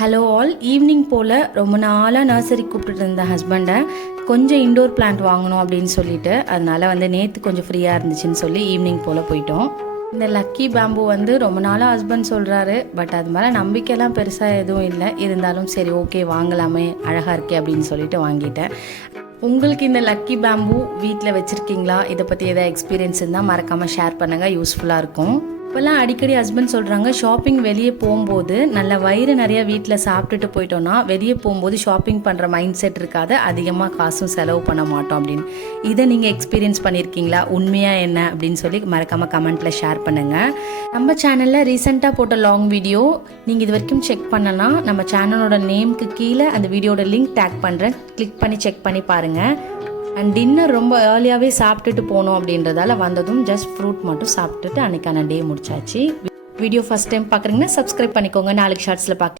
Hello all, evening போல் ரொம்ப நாளாக nursery கூப்பிட்டு இருந்த ஹஸ்பண்டை கொஞ்சம் இண்டோர் பிளான்ட் வாங்கணும் அப்படின்னு சொல்லிட்டு, அதனால் நேற்று கொஞ்சம் ஃப்ரீயாக இருந்துச்சுன்னு சொல்லி ஈவினிங் போல் போயிட்டோம். இந்த லக்கி பேம்பு ரொம்ப நாளாக ஹஸ்பண்ட் சொல்கிறாரு, பட் அது மேலே நம்பிக்கைலாம் பெருசாக எதுவும் இல்லை. இருந்தாலும் சரி ஓகே வாங்கலாமே, அழகாக இருக்கே அப்படின்னு சொல்லிட்டு வாங்கிட்டேன். உங்களுக்கு இந்த லக்கி பேம்பு வீட்டில் வச்சுருக்கீங்களா? இதை பற்றி எதாவது எக்ஸ்பீரியன்ஸ் இருந்தால் மறக்காமல் ஷேர் பண்ணுங்கள், யூஸ்ஃபுல்லாக இருக்கும். இப்போல்லாம் அடிக்கடி ஹஸ்பண்ட் சொல்கிறாங்க, ஷாப்பிங் வெளியே போகும்போது நல்ல வயிறு நிறையா வீட்டில் சாப்பிட்டுட்டு போயிட்டோன்னா வெளியே போகும்போது ஷாப்பிங் பண்ணுற மைண்ட் செட் இருக்காது, அதிகமாக காசும் செலவு பண்ண மாட்டோம் அப்படின்னு. இதை நீங்கள் எக்ஸ்பீரியன்ஸ் பண்ணியிருக்கீங்களா? உண்மையாக என்ன அப்படின்னு சொல்லி மறக்காமல் கமெண்ட்டில் ஷேர் பண்ணுங்கள். நம்ம சேனலில் ரீசெண்டாக போட்ட லாங் வீடியோ நீங்கள் இது வரைக்கும் செக் பண்ணலாம். நம்ம சேனலோட நேமுக்கு கீழே அந்த வீடியோட லிங்க் டேக் பண்ணுறேன், கிளிக் பண்ணி செக் பண்ணி பாருங்கள். அண்ட் டின்னர் ரொம்ப ஏர்லியாகவே சாப்பிட்டுட்டு போனோம் அப்படின்றதால வந்ததும் ஜஸ்ட் ஃப்ரூட் மட்டும் சாப்பிட்டுட்டு அன்றைக்கான டே முடிச்சாச்சு. வீடியோ ஃபஸ்ட் டைம் பார்க்குறீங்கன்னா சப்ஸ்கிரைப் பண்ணிக்கோங்க. நாளைக்கு ஷார்ட்ஸில் பார்க்க